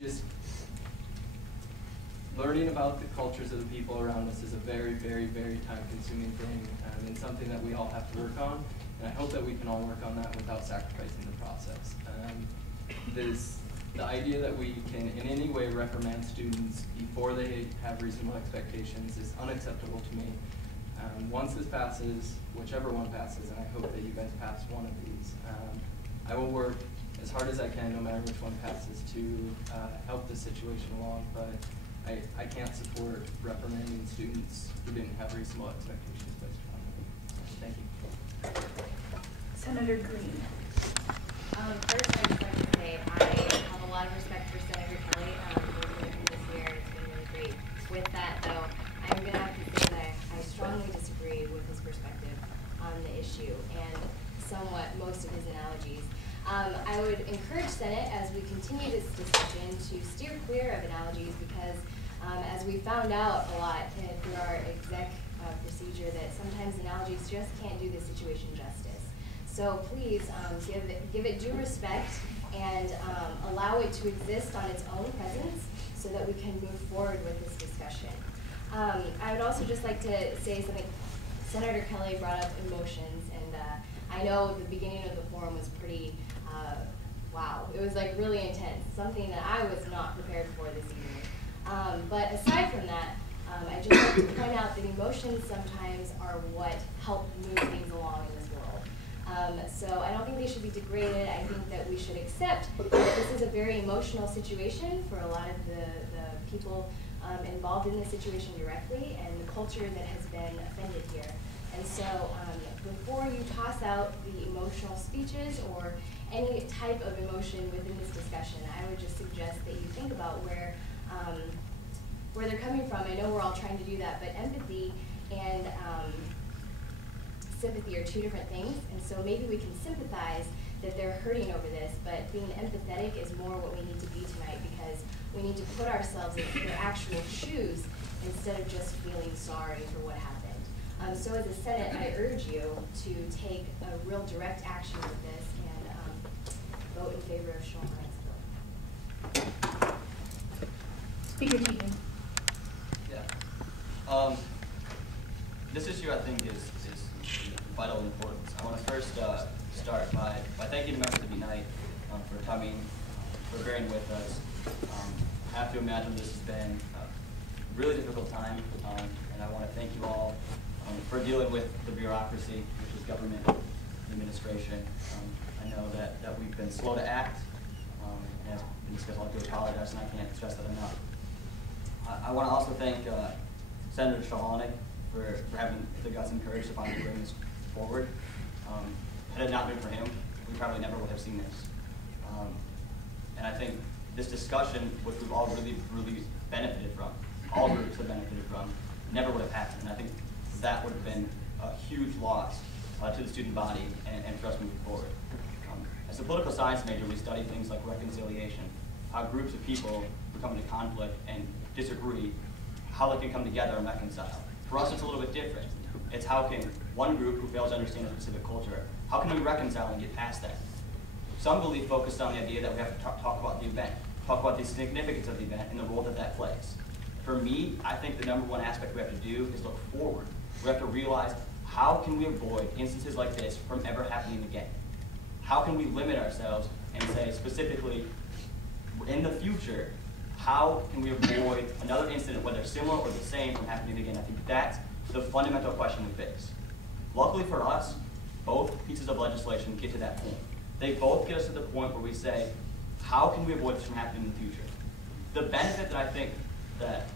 Just learning about the cultures of the people around us is a very, very, very time-consuming thing, and something that we all have to work on. And I hope that we can all work on that without sacrificing the process. The idea that we can in any way reprimand students before they have reasonable expectations is unacceptable to me. Once this passes, whichever one passes, and I hope that you guys pass one of these, I will work as hard as I can, no matter which one passes, to help this situation along. But I can't support reprimanding students who didn't have reasonable expectations based on them. Thank you. Senator Green. First, I'd just like to say I have a lot of respect for Senator Kelly. Working with him this year, it's been really great. With that, though, I'm going to have to say that I strongly disagree with his perspective on the issue and somewhat most of his analogies. I would encourage Senate, as we continue this discussion, to steer clear of analogies because, as we found out a lot through our exec procedure, that sometimes analogies just can't do the situation justice. So please give it due respect and allow it to exist on its own presence so that we can move forward with this discussion. I would also just like to say something. Senator Kelly brought up emotions, and I know the beginning of the forum was pretty, wow, it was like really intense, something that I was not prepared for this evening. But aside from that, I just like to point out that emotions sometimes are what help move things along in this world. So I don't think they should be degraded. I think that we should accept that this is a very emotional situation for a lot of the people involved in this situation directly and the culture that has been offended here. And so before you toss out the emotional speeches or any type of emotion within this discussion, I would just suggest that you think about where they're coming from. I know we're all trying to do that, but empathy and sympathy are two different things, and so maybe we can sympathize that they're hurting over this, but being empathetic is more what we need to be tonight because we need to put ourselves in their actual shoes instead of just feeling sorry for what happened. So as a Senate, I urge you to take a real direct action with this and vote in favor of Sean Ryan's bill. Speaker Teagan. Yeah. This issue, I think, is vital importance. I want to first start by thanking the members of Unite for coming, for bearing with us. I have to imagine this has been a really difficult time, and I want to thank you all for dealing with the bureaucracy, which is government administration. I know that we've been slow to act, and as been discussed, I'll have to apologize, and I can't stress that enough. I want to also thank Senator Shahonic for having the guts and courage to finally bring this forward. Had it not been for him, we probably never would have seen this. And I think this discussion, which we've all really, really benefited from, all groups have benefited from, never would have happened. And I think that would have been a huge loss to the student body and for us moving forward. As a political science major, we study things like reconciliation, how groups of people who come into conflict and disagree, how they can come together and reconcile. For us, it's a little bit different. It's how can one group who fails to understand a specific culture, how can we reconcile and get past that? Some believe focused on the idea that we have to talk about the event, talk about the significance of the event and the role that that plays. For me, I think the #1 aspect we have to do is look forward. We have to realize how can we avoid instances like this from ever happening again? How can we limit ourselves and say specifically, in the future, how can we avoid another incident, whether similar or the same, from happening again? I think that's the fundamental question we face. Luckily for us, both pieces of legislation get to that point. They both get us to the point where we say, how can we avoid this from happening in the future? The benefit that I think that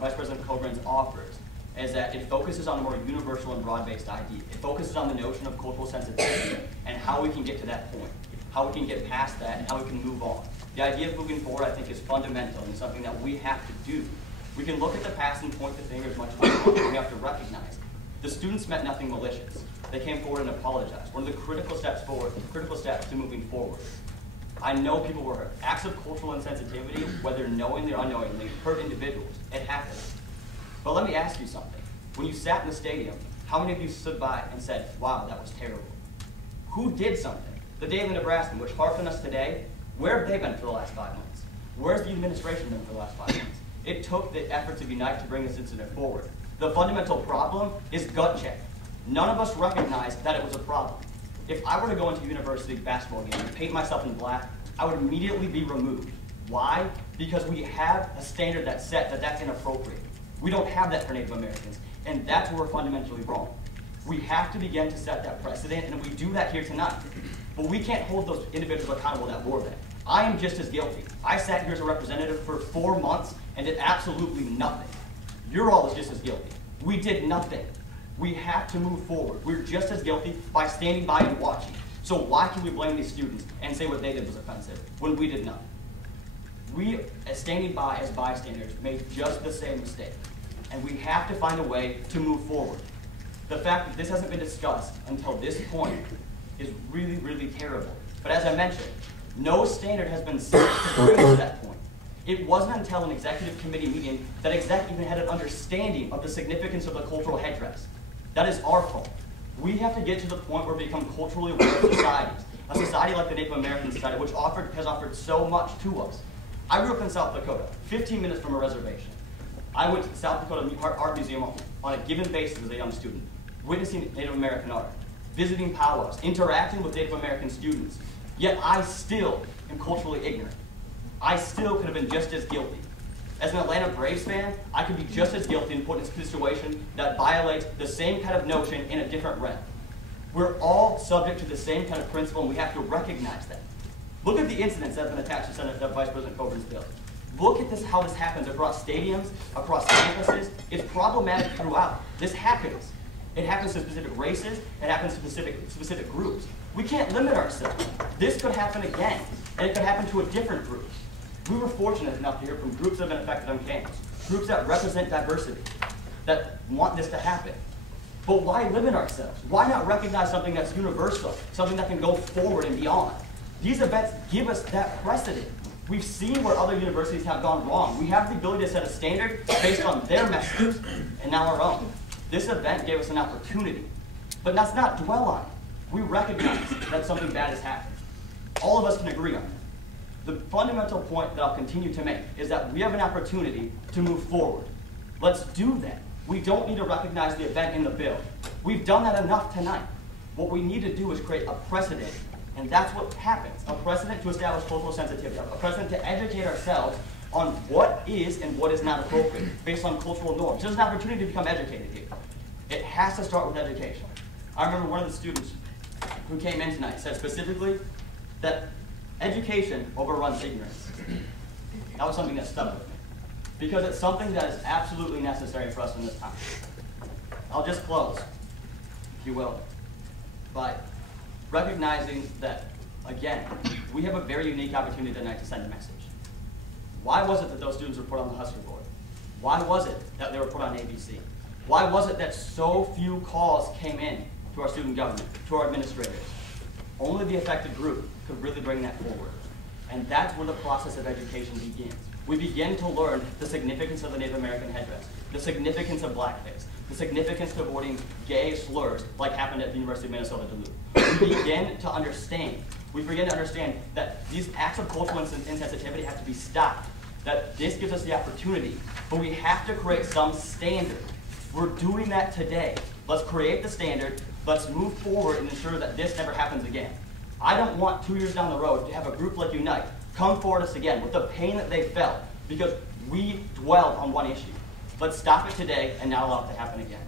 Vice President Coburn offers is that it focuses on a more universal and broad-based idea. It focuses on the notion of cultural sensitivity and how we can get to that point, how we can get past that, and how we can move on. The idea of moving forward, I think, is fundamental and something that we have to do. We can look at the past and point the finger as much as we want, but we have to recognize the students meant nothing malicious. They came forward and apologized. One of the critical steps forward, critical steps to moving forward. I know people were hurt. Acts of cultural insensitivity, whether knowingly or unknowingly, hurt individuals. It happens. But let me ask you something. When you sat in the stadium, how many of you stood by and said, wow, that was terrible? Who did something? The Daily Nebraskan, which harped on us today, where have they been for the last 5 months? Where's the administration been for the last 5 months? It took the efforts of Unite to bring this incident forward. The fundamental problem is gut check. None of us recognized that it was a problem. If I were to go into a university basketball game and paint myself in black, I would immediately be removed. Why? Because we have a standard that's set that that's inappropriate. We don't have that for Native Americans, and that's where we're fundamentally wrong. We have to begin to set that precedent, and we do that here tonight. But we can't hold those individuals accountable that wore that. I am just as guilty. I sat here as a representative for 4 months and did absolutely nothing. You're all just as guilty. We did nothing. We have to move forward. We're just as guilty by standing by and watching. So why can we blame these students and say what they did was offensive when we did nothing? We, as standing by as bystanders, made just the same mistake. And we have to find a way to move forward. The fact that this hasn't been discussed until this point is really, really terrible. But as I mentioned, no standard has been set to bring us to that point. It wasn't until an executive committee meeting that exec even had an understanding of the significance of the cultural headdress. That is our fault. We have to get to the point where we become culturally aware of societies. A society like the Native American Society, which has offered so much to us. I grew up in South Dakota, 15 minutes from a reservation. I went to the South Dakota Art Museum on a given basis as a young student, witnessing Native American art, visiting powwows, interacting with Native American students. Yet I still am culturally ignorant. I still could have been just as guilty. As an Atlanta Braves fan, I could be just as guilty and put in a situation that violates the same kind of notion in a different realm. We're all subject to the same kind of principle, and we have to recognize that. Look at the incidents that have been attached to Vice President Coburn's bill. Look at how this happens across stadiums, across campuses. It's problematic throughout. This happens. It happens to specific races. It happens to specific groups. We can't limit ourselves. This could happen again, and it could happen to a different group. We were fortunate enough to hear from groups that have been affected on campus, groups that represent diversity, that want this to happen. But why limit ourselves? Why not recognize something that's universal, something that can go forward and beyond? These events give us that precedent. We've seen where other universities have gone wrong. We have the ability to set a standard based on their messages and now our own. This event gave us an opportunity, but let's not dwell on it. We recognize that something bad has happened. All of us can agree on it. The fundamental point that I'll continue to make is that we have an opportunity to move forward. Let's do that. We don't need to recognize the event in the bill. We've done that enough tonight. What we need to do is create a precedent, and that's what happens. A precedent to establish cultural sensitivity, a precedent to educate ourselves on what is and what is not appropriate based on cultural norms. There's an opportunity to become educated here. It has to start with education. I remember one of the students who came in tonight said specifically that education overruns ignorance. That was something that stuck with me, because it's something that is absolutely necessary for us in this time. I'll just close, if you will, by recognizing that, again, we have a very unique opportunity tonight to send a message. Why was it that those students were put on the Husker board? Why was it that they were put on ABC? Why was it that so few calls came in to our student government, to our administrators? Only the affected group could really bring that forward. And that's where the process of education begins. We begin to learn the significance of the Native American headdress, the significance of blackface, the significance of avoiding gay slurs like happened at the University of Minnesota Duluth. We begin to understand. We begin to understand that these acts of cultural insensitivity have to be stopped, that this gives us the opportunity, but we have to create some standard. We're doing that today. Let's create the standard. Let's move forward and ensure that this never happens again. I don't want 2 years down the road to have a group like Unite come forward us again with the pain that they felt because we dwelled on one issue. Let's stop it today and not allow it to happen again.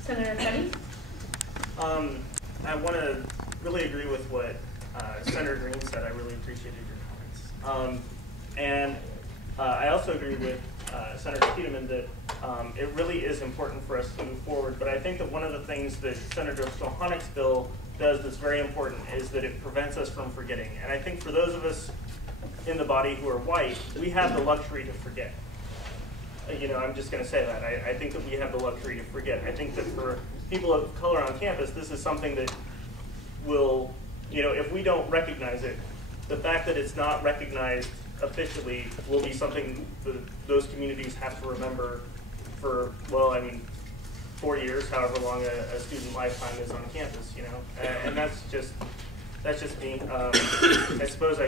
Senator Cuddy? I want to really agree with what Senator Green said. I really appreciated your comments. I also agree with Senator Tiedemann that it really is important for us to move forward, but I think that one of the things that Senator Sohanik's bill does that's very important is that it prevents us from forgetting. And I think for those of us in the body who are white, we have the luxury to forget. I'm just going to say that. I think that we have the luxury to forget. I think that for people of color on campus, this is something that will, if we don't recognize it, the fact that it's not recognized officially will be something that those communities have to remember for, 4 years, however long a student lifetime is on campus, and that's just me. I suppose